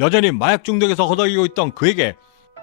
여전히 마약 중독에서 허덕이고 있던 그에게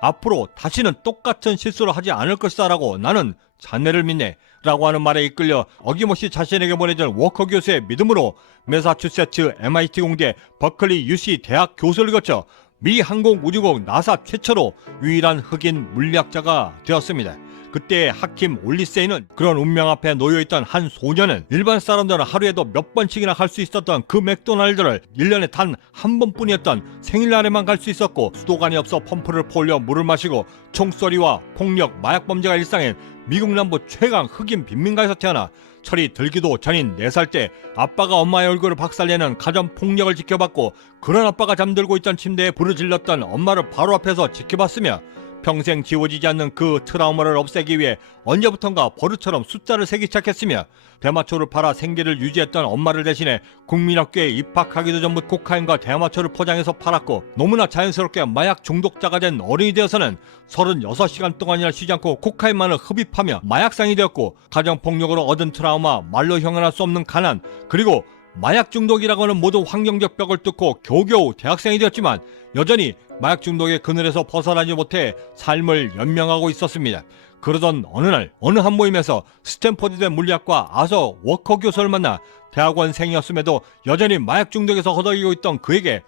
앞으로 다시는 똑같은 실수를 하지 않을 것이다 라고 나는 자네를 믿네 라고 하는 말에 이끌려 어김없이 자신에게 보내준 워커 교수의 믿음으로 매사추세츠 MIT 공대 버클리 UC 대학 교수를 거쳐 미 항공우주국 나사 최초로 유일한 흑인 물리학자가 되었습니다. 그때 하킴 올리세이는 그런 운명 앞에 놓여있던 한 소년은 일반 사람들은 하루에도 몇 번씩이나 갈 수 있었던 그 맥도날드를 1년에 단 한 번뿐이었던 생일날에만 갈 수 있었고 수도관이 없어 펌프를 퍼올려 물을 마시고 총소리와 폭력, 마약 범죄가 일상인 미국 남부 최강 흑인 빈민가에서 태어나 철이 들기도 전인 4살 때 아빠가 엄마의 얼굴을 박살내는 가정폭력을 지켜봤고 그런 아빠가 잠들고 있던 침대에 불을 질렀던 엄마를 바로 앞에서 지켜봤으며 평생 지워지지 않는 그 트라우마를 없애기 위해 언제부턴가 버릇처럼 숫자를 세기 시작했으며 대마초를 팔아 생계를 유지했던 엄마를 대신해 국민학교에 입학하기도 전부터 코카인과 대마초를 포장해서 팔았고 너무나 자연스럽게 마약 중독자가 된 어른이 되어서는 36시간 동안이나 쉬지 않고 코카인만을 흡입하며 마약상이 되었고 가정폭력으로 얻은 트라우마, 말로 형언할 수 없는 가난, 그리고 마약 중독이라고 하는 모든 환경적 벽을 뚫고 겨우겨우 대학생이 되었지만 여전히 마약 중독의 그늘에서 벗어나지 못해 삶을 연명하고 있었습니다. 그러던 어느 날 어느 한 모임에서 스탠퍼드대 물리학과 아서 워커 교수를 만나 대학원생이었음에도 여전히 마약 중독에서 허덕이고 있던 그에게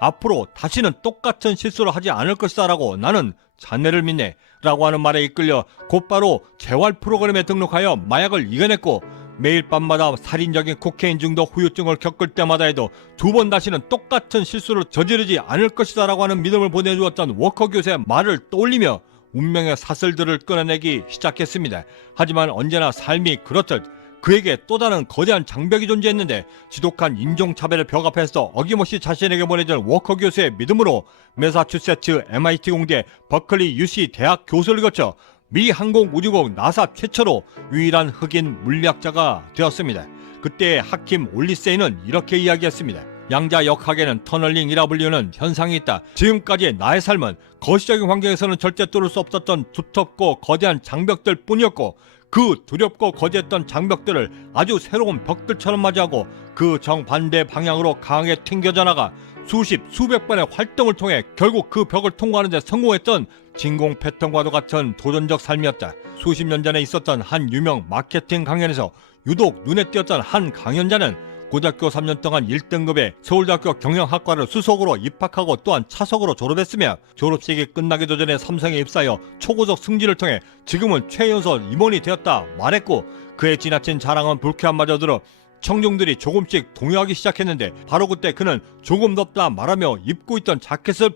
앞으로 다시는 똑같은 실수를 하지 않을 것이다 라고 나는 자네를 믿네 라고 하는 말에 이끌려 곧바로 재활 프로그램에 등록하여 마약을 이겨냈고 매일 밤마다 살인적인 코케인 중독 후유증을 겪을 때마다 해도 2번 다시는 똑같은 실수를 저지르지 않을 것이다 라고 하는 믿음을 보내주었던 워커 교수의 말을 떠올리며 운명의 사슬들을 끊어내기 시작했습니다. 하지만 언제나 삶이 그렇듯 그에게 또 다른 거대한 장벽이 존재했는데 지독한 인종차별의 벽 앞에서 어김없이 자신에게 보내준 워커 교수의 믿음으로 매사추세츠 MIT 공대 버클리 UC 대학 교수를 거쳐 미 항공우주국 나사 최초로 유일한 흑인 물리학자가 되었습니다. 그때 하킴 올리세이는 이렇게 이야기했습니다. 양자 역학에는 터널링이라 불리는 현상이 있다. 지금까지의 나의 삶은 거시적인 환경에서는 절대 뚫을 수 없었던 두텁고 거대한 장벽들 뿐이었고 그 두렵고 거대했던 장벽들을 아주 새로운 벽들처럼 맞이하고 그 정반대 방향으로 강하게 튕겨져 나가 수십 수백 번의 활동을 통해 결국 그 벽을 통과하는 데 성공했던 진공 패턴과도 같은 도전적 삶이었다. 수십 년 전에 있었던 한 유명 마케팅 강연에서 유독 눈에 띄었던 한 강연자는 고등학교 3년 동안 1등급의 서울대학교 경영학과를 수석으로 입학하고 또한 차석으로 졸업했으며 졸업식이 끝나기도 전에 삼성에 입사하여 초고속 승진을 통해 지금은 최연소 임원이 되었다 말했고 그의 지나친 자랑은 불쾌함마저 들어 청중들이 조금씩 동요하기 시작했는데 바로 그때 그는 조금 덥다 말하며 입고 있던 자켓을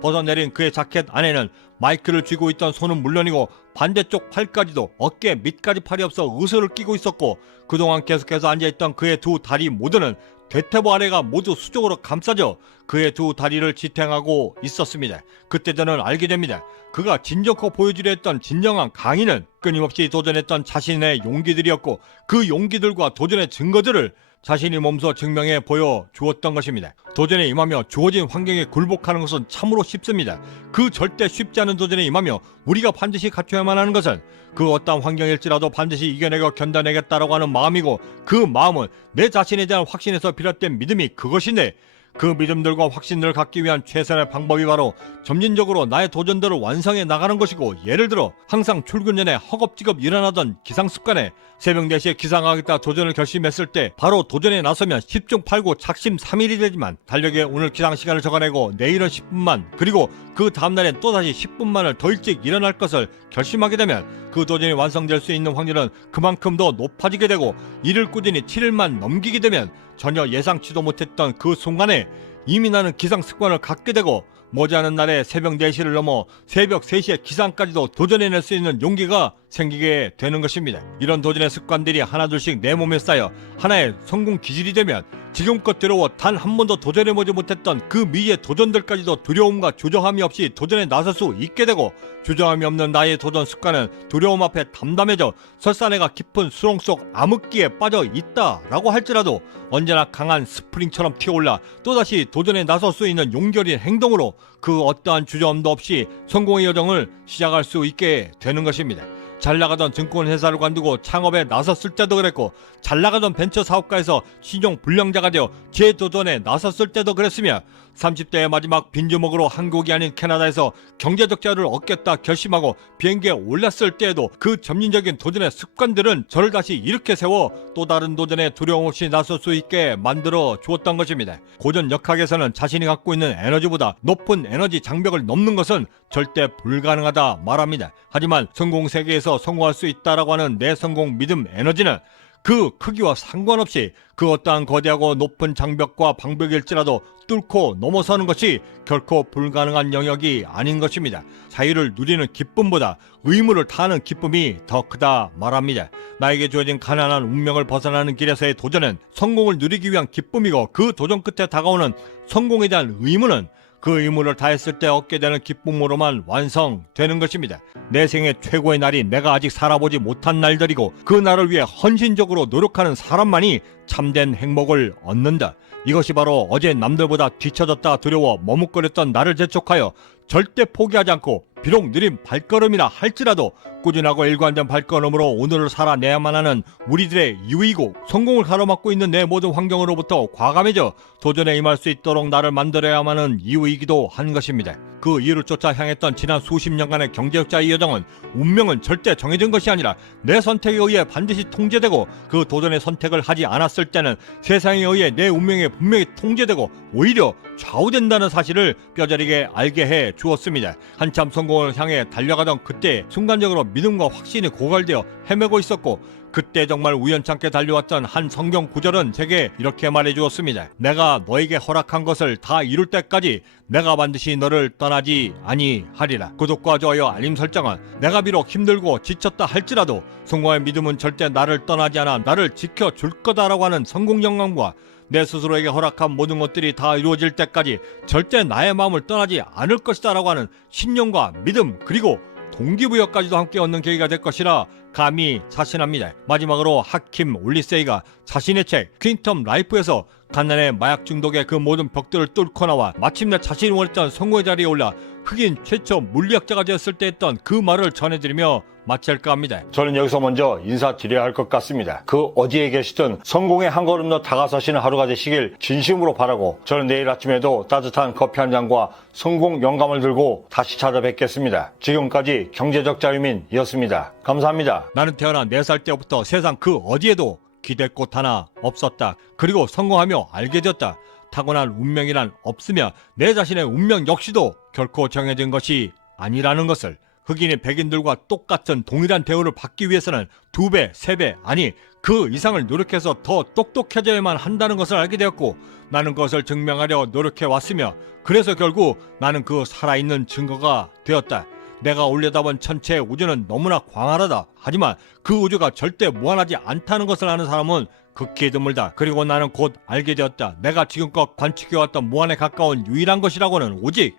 벗어내린 그의 자켓 안에는 마이크를 쥐고 있던 손은 물론이고 반대쪽 팔까지도 어깨 밑까지 팔이 없어 의수를 끼고 있었고 그동안 계속해서 앉아있던 그의 두 다리 모두는 대퇴부 아래가 모두 수족으로 감싸져 그의 두 다리를 지탱하고 있었습니다. 그때 저는 알게 됩니다. 그가 진정코 보여주려 했던 진정한 강인은 끊임없이 도전했던 자신의 용기들이었고 그 용기들과 도전의 증거들을 자신이 몸소 증명해 보여주었던 것입니다. 도전에 임하며 주어진 환경에 굴복하는 것은 참으로 쉽습니다. 그 절대 쉽지 않은 도전에 임하며 우리가 반드시 갖춰야만 하는 것은 그 어떠한 환경일지라도 반드시 이겨내고 견뎌내겠다라고 하는 마음이고 그 마음은 내 자신에 대한 확신에서 비롯된 믿음이 그것인데 그 믿음들과 확신들을 갖기 위한 최선의 방법이 바로 점진적으로 나의 도전들을 완성해 나가는 것이고 예를 들어 항상 출근 전에 허겁지겁 일어나던 기상습관에 새벽 4시에 기상하겠다 도전을 결심했을 때 바로 도전에 나서면 10중 8구 작심삼일이 되지만 달력에 오늘 기상시간을 적어내고 내일은 10분만 그리고 그 다음날엔 또다시 10분만을 더 일찍 일어날 것을 결심하게 되면 그 도전이 완성될 수 있는 확률은 그만큼 더 높아지게 되고 이를 꾸준히 7일만 넘기게 되면 전혀 예상치도 못했던 그 순간에 이미 나는 기상 습관을 갖게 되고 머지않은 날에 새벽 4시를 넘어 새벽 3시에 기상까지도 도전해낼 수 있는 용기가 생기게 되는 것입니다. 이런 도전의 습관들이 하나둘씩 내 몸에 쌓여 하나의 성공 기질이 되면 지금껏 두려워 단 한 번도 도전해보지 못했던 그 미의 도전들까지도 두려움과 주저함이 없이 도전에 나설 수 있게 되고 주저함이 없는 나의 도전 습관은 두려움 앞에 담담해져 설사 내가 깊은 수렁 속 암흑기에 빠져 있다라고 할지라도 언제나 강한 스프링처럼 튀어올라 또다시 도전에 나설 수 있는 용기 어린 행동으로 그 어떠한 주저함도 없이 성공의 여정을 시작할 수 있게 되는 것입니다. 잘나가던 증권회사를 관두고 창업에 나섰을 때도 그랬고 잘나가던 벤처 사업가에서 신용 불량자가 되어 재도전에 나섰을 때도 그랬으며 30대의 마지막 빈주먹으로 한국이 아닌 캐나다에서 경제적 자유를 얻겠다 결심하고 비행기에 올랐을 때에도 그 점진적인 도전의 습관들은 저를 다시 일으켜 세워 또 다른 도전에 두려움 없이 나설 수 있게 만들어 주었던 것입니다. 고전 역학에서는 자신이 갖고 있는 에너지보다 높은 에너지 장벽을 넘는 것은 절대 불가능하다 말합니다. 하지만 성공 세계에서 성공할 수 있다라고 하는 내 성공 믿음 에너지는 그 크기와 상관없이 그 어떠한 거대하고 높은 장벽과 방벽일지라도 뚫고 넘어서는 것이 결코 불가능한 영역이 아닌 것입니다. 자유를 누리는 기쁨보다 의무를 다하는 기쁨이 더 크다 말합니다. 나에게 주어진 가난한 운명을 벗어나는 길에서의 도전은 성공을 누리기 위한 기쁨이고 그 도전 끝에 다가오는 성공에 대한 의무는 그 의무를 다했을 때 얻게 되는 기쁨으로만 완성되는 것입니다. 내 생애 최고의 날이 내가 아직 살아보지 못한 날들이고 그 날을 위해 헌신적으로 노력하는 사람만이 참된 행복을 얻는다. 이것이 바로 어제 남들보다 뒤처졌다 두려워 머뭇거렸던 나를 재촉하여 절대 포기하지 않고 비록 느린 발걸음이라 할지라도 꾸준하고 일관된 발걸음으로 오늘을 살아내야만 하는 우리들의 이유이고 성공을 가로막고 있는 내 모든 환경으로부터 과감해져 도전에 임할 수 있도록 나를 만들어야만 하는 이유이기도 한 것입니다. 그 이유를 쫓아 향했던 지난 수십 년간의 경제학자의 여정은 운명은 절대 정해진 것이 아니라 내 선택에 의해 반드시 통제되고 그 도전의 선택을 하지 않았을 때는 세상에 의해 내 운명에 분명히 통제되고 오히려 좌우된다는 사실을 뼈저리게 알게 해 주었습니다. 한참 성공을 향해 달려가던 그때 순간적으로 믿음과 확신이 고갈되어 헤매고 있었고 그때 정말 우연찮게 달려왔던 한 성경 구절은 제게 이렇게 말해 주었습니다. 내가 너에게 허락한 것을 다 이룰 때까지 내가 반드시 너를 떠나지 아니하리라. 구독과 좋아요 알림 설정은 내가 비록 힘들고 지쳤다 할지라도 성공의 믿음은 절대 나를 떠나지 않아 나를 지켜줄 거다라고 하는 성공 영감과 내 스스로에게 허락한 모든 것들이 다 이루어질 때까지 절대 나의 마음을 떠나지 않을 것이다 라고 하는 신념과 믿음 그리고 동기부여까지도 함께 얻는 계기가 될 것이라 감히 자신합니다. 마지막으로 하킴 올리세이가 자신의 책 퀸텀 라이프에서 가난의 마약 중독의 그 모든 벽들을 뚫고 나와 마침내 자신이 원했던 성공의 자리에 올라 흑인 최초 물리학자가 되었을 때 했던 그 말을 전해드리며 마칠까 합니다. 저는 여기서 먼저 인사드려야 할 것 같습니다. 그 어디에 계시든 성공에 한 걸음 더 다가서시는 하루가 되시길 진심으로 바라고 저는 내일 아침에도 따뜻한 커피 한 잔과 성공 영감을 들고 다시 찾아뵙겠습니다. 지금까지 경제적 자유민이었습니다. 감사합니다. 나는 태어나 4살 때부터 세상 그 어디에도 기댈 곳 하나 없었다. 그리고 성공하며 알게 되었다. 타고난 운명이란 없으며 내 자신의 운명 역시도 결코 정해진 것이 아니라는 것을. 흑인이 백인들과 똑같은 동일한 대우를 받기 위해서는 2배, 3배, 아니 그 이상을 노력해서 더 똑똑해져야만 한다는 것을 알게 되었고 나는 그것을 증명하려 노력해 왔으며 그래서 결국 나는 그 살아있는 증거가 되었다. 내가 올려다본 전체 우주는 너무나 광활하다. 하지만 그 우주가 절대 무한하지 않다는 것을 아는 사람은 극히 드물다. 그리고 나는 곧 알게 되었다. 내가 지금껏 관측해왔던 무한에 가까운 유일한 것이라고는 오직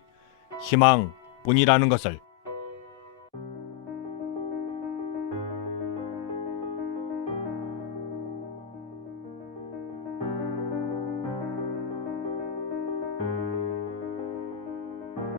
희망뿐이라는 것을.